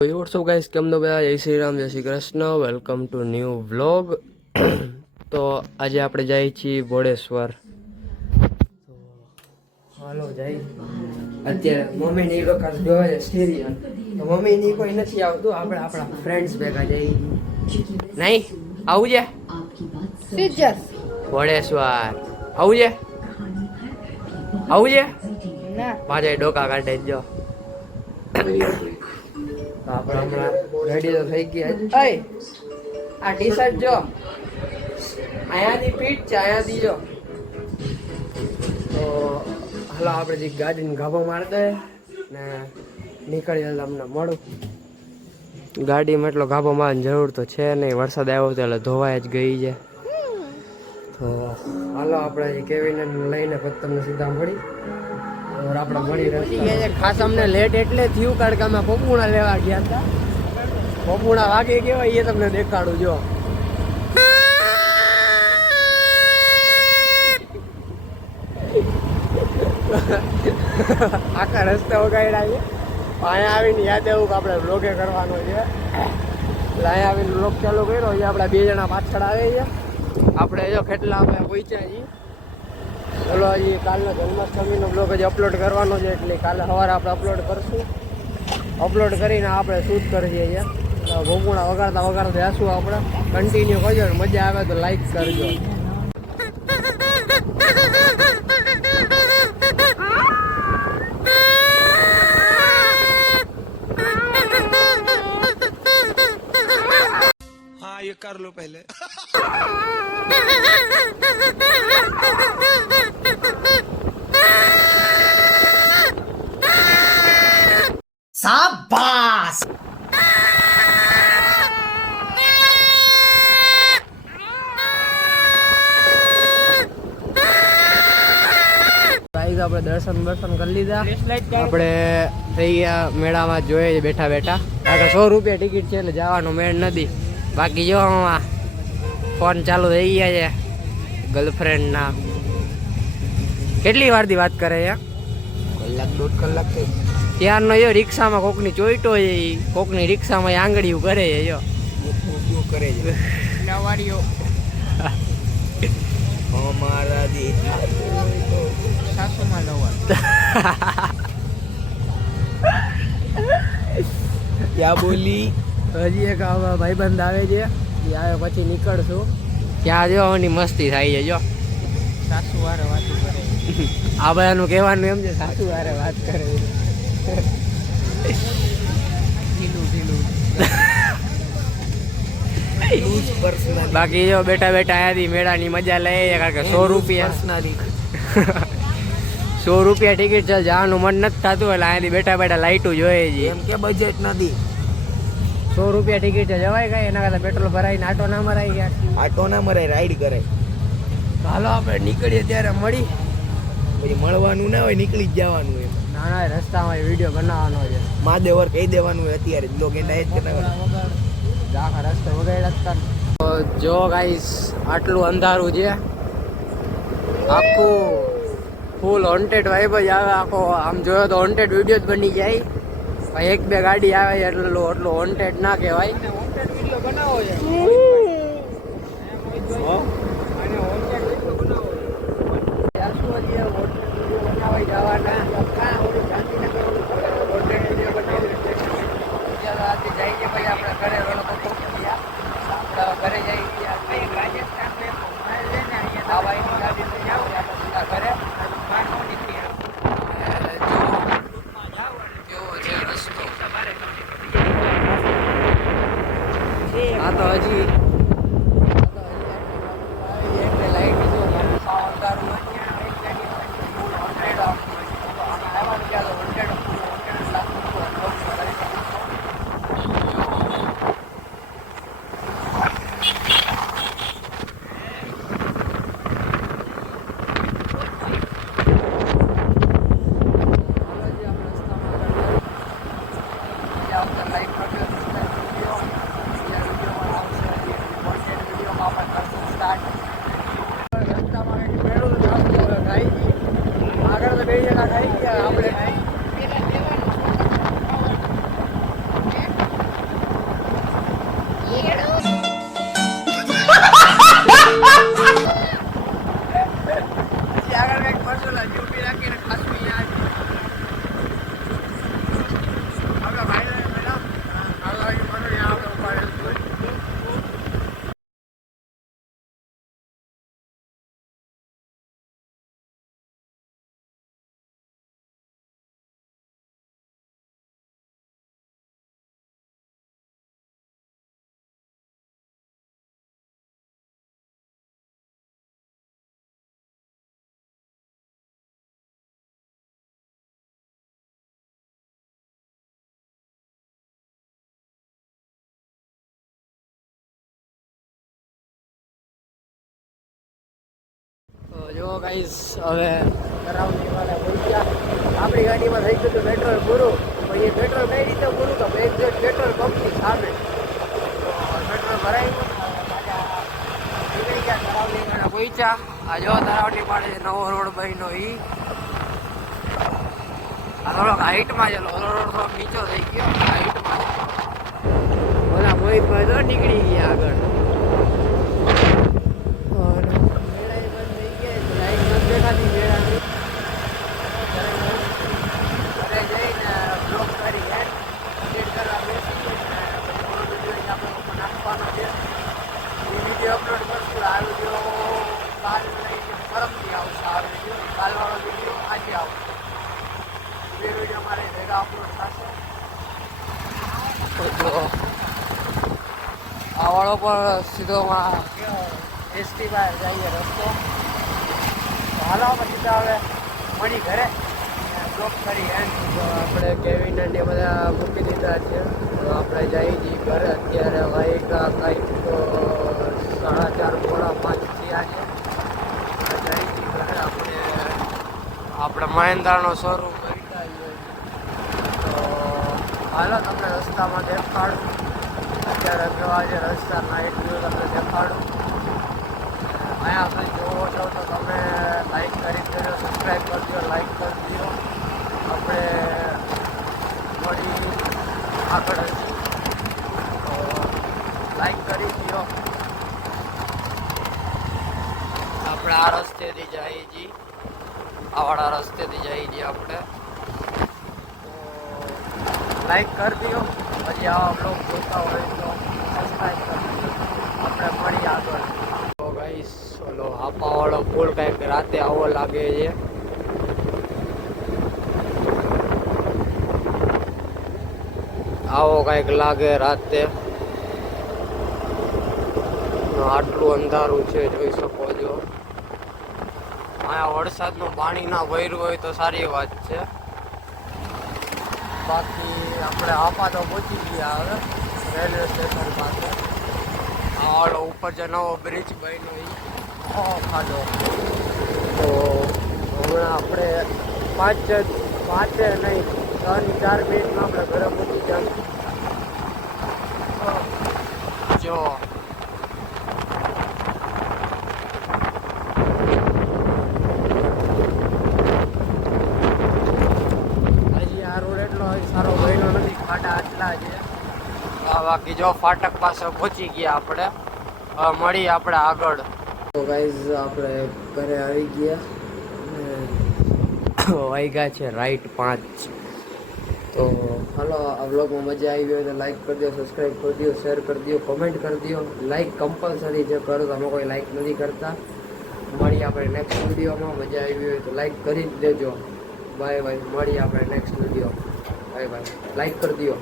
WhatsApp guys, કેમ છો બધા? જય શ્રી રામ, જય Shri Krishna, welcome to new vlog. તો આજે આપણે જઈએ છીએ બોડેશ્વર. હાલો જઈ. અત્યારે મમ્મી ની લોકો જોવે છે સિરિયલ, તો મમ્મી ની કોઈ નથી આવતું, આપણે આપણા ફ્રેન્ડ્સ ભેગા જઈ. નહીં આવું છે સીજર બોડેશ્વર? આવું છે? આવું છે? ના પાછા ડોકા કાઢે જો. તો આપણે હમણાં રેડી તો થઈ ગયા. આ ટી શર્ટ જો અહીંયાથી ફિટ છે, અહીંયાથી જો. તો હાલો આપણે જે ગાડીને ગાભો મારી દે ને નીકળી તમને મળું. ગાડીમાં એટલો ગાભો મારવાની જરૂર તો છે નહીં, વરસાદ આવ્યો તો એટલે ધોવાઈ જ ગઈ છે. તો હાલો આપણે કેવીને લઈને પછી તમને સીધા મળી. આપણે મળી રહ્યા. ખાસ અમને લેટ એટલે થયું કારણ કે અમે પપુણા લેવા ગયા હતા. પપુણા વાગે કેવાય એ તમને દેખાડું જો. આખા રસ્તા વગાડ્યા છે. અહીંયા આવીને યાદ આવ્યું કે આપણે બ્લોગે કરવાનો છે, એટલે અહીંયા આવીને બ્લોગ ચાલુ કર્યો. એ આપણા બે જણા પાછળ આવે છે. આપણે જો કેટલા અમે પહોંચ્યા છીએ. ચલો હજી કાલનો જન્માષ્ટમીનો બ્લોગ હજી અપલોડ કરવાનો છે, એટલે કાલે સવારે આપણે અપલોડ કરશું. અપલોડ કરીને આપણે શૂટ કરીએ છીએ. ભોગુણા વગાડતા વગાડતા જઈશું આપણે. કન્ટિન્યુ કરજો, મજા આવે તો લાઈક કરજો. हाँ ये कर लो पहले. શાબાશ આપણે દર્શન કરી લીધા. આપણે થઈ ગયા મેળામાં જોઈએ બેઠા બેઠા. કારણ કે 100 રૂપિયા ટિકિટ છે એટલે જવાનો મેળ નથી. બાકી જો ફોન ચાલુ થઈ ગયા છે ગર્લફ્રેન્ડ ના. કેટલી વારથી વાત કરે છે? કલાક દોઢ કલાક થઈ. ત્યારનો જો રિક્ષામાં કોકની ચોઈટો છે, કોકની રિક્ષામાં આંગળીઓ કરે છે જો. ઉપયોગ કરે છે નવારીઓ અમારા દી સાસુમાં લવા ક્યાં બોલી. હજી એક ભાઈબંધ આવે છે, એ આવે પછી નીકળશું. ત્યાં જો આની મસ્તી થાય છે જો. સાસુ વારે વાત કરે. આ બધાનું કહેવાનું એમ છે, સાસુ વારે વાત કરે. બાકી જો બેઠા બેઠા અહીંયાથી મેળાની મજા લઈએ. કારણ કે 100 રૂપિયા 100 રૂપિયા ટિકિટ છે, જવાનું મન નથી થતું એટલે અહીંયાથી બેઠા બેઠા લાઈટું જોઈએ છે. એમ કે બજેટ નથી. 100 રૂપિયા ટિકિટ છે, જવાય કઈ એના કરતા પેટ્રોલ ભરાઈને આટો ના મરાઈ ગયા. આટો ના મરાય, રાઈડ કરે. હાલો આપણે નીકળીએ ત્યારે મળી. પછી મળવાનું ના હોય, નીકળી જ જવાનું એમ. ના ના, રસ્તામાં વિડીયો બનાવવાનો છે. માદેવર કહી દેવાનું હોય અત્યારે જ. લોક એન્ડ જ કરવાના. આખા રસ્તે વગાડ્યા. જો ગાઈસ આટલું અંધારું છે, આખું ફૂલ હોન્ટેડ વાઇબ જ આવે. આખો આમ જોયો તો હોન્ટેડ વિડીયો જ બની જાય. એક બે ગાડી આવે એટલું હોન્ટેડ ના કહેવાય. હોન્ટેડ વિડીયો બનાવો છે. ઘરે જઈ આ તો હજી જો ગાઈસ હવે કરાવની વાળા બોલ ગયા આપણી ગાડીમાં થઈ ગયું હતું પેટ્રોલ પૂરું પછી પેટ્રોલ કઈ રીતે પૂરું તો એક્ઝેક્ટ પેટ્રોલ પંપની સામે પેટ્રોલ ભરાઈ ગયું કરાવની વાળા પહોંચ્યા આ જો તરાવટી પાડે નવો રોડ બન્યો ઈ આ થોડોક હાઈટમાં છે ઓલો રોડ થોડોક નીચો થઈ ગયો હાઈટમાં ઓલા મોહિતભાઈ તો નીકળી ગયા આગળ દેખાતી મેળાની ઘરે જઈને બ્લોગ કરી એડિટ કરવા બેસી વિડીયો આપણે નાખવાનો છે એ વિડીયો અપલોડ કરશું આ વિડીયો કાલ પરમથી આવશે આ વિડીયો કાલવાળો વિડીયો આજે આવશે બે વિડીયો મારે ભેગા અપલોડ થશે તો આ વાળો પણ સીધો એસટી બહાર જઈએ રસ્તો હાલો પછી તો હવે મળી ઘરે બ્લોક કરી તો આપણે કેવિન ને બધા મૂકી દીધા છે તો આપણે જઈએ છીએ ઘરે અત્યારે વાયકા કંઈક તો 4:30 પોણા 5 થયા છે જઈએ છીએ ઘરે આપણે મહેન્દ્રાનો શોરૂમ કરી તો હાલો તમને રસ્તામાં દેખાડું અત્યારે કેવા છે રસ્તા નાઇટ વ્યૂ તમને દેખાડું અહીંયા સુધી જોવો છો તો તમે લાઈક કરી દેજો સબસ્ક્રાઈબ કરજો લાઈક કરી દો આપણે મળી આગળ હજી તો લાઈક કરી દો આપણે આ રસ્તેથી જઈએ છીએ આવાળા રસ્તેથી જઈએ છીએ આપણે તો લાઈક કરી દો પછી આવા બ્લોગ જોતા હોય તો સબસ્ક્રાઈબ કરી દો આપણે મળી આગળ ગાઈસ ઓલો હાપાવાળો પુલ કંઈક રાતે આવો લાગે છે આવો કંઈક લાગે રાતે આટલું અંધારું છે જોઈ શકો છો અહીંયા વરસાદનું પાણી ના ભર્યું હોય તો સારી વાત છે બાકી આપણે હાપા તો પહોંચી ગયા હવે રેલવે સ્ટેશન પાસે આવાળો ઉપર જે નવો બ્રિજ બન્યો એ ખાધો તો હમણાં આપણે પાંચ નહીં 3-4 મિનિટમાં આપણે ઘરે પહોંચી જશું જો હજી આ રોડ એટલો સારો બન્યો નથી ખાડા આટલા છે બાકી જો ફાટક પાસે પહોંચી ગયા આપણે મળીએ આપણે આગળ તો ગાઈઝ આપણે ઘરે આવી ગયા વાગ્યા છે રાઈટ 5 તો હાલો આ વ્લોગમાં મજા આવી હોય તો લાઈક કરી દો સબસ્ક્રાઈબ કરી દો શેર કરી દો કોમેન્ટ કરી દો લાઈક કમ્પલસરી જે કરો તમે કોઈ લાઈક નથી કરતા મળીએ આપણે નેક્સ્ટ વિડીયોમાં મજા આવી હોય તો લાઈક કરી જ દેજો બાય બાય મળીએ આપણે next video bye bye like કરી દો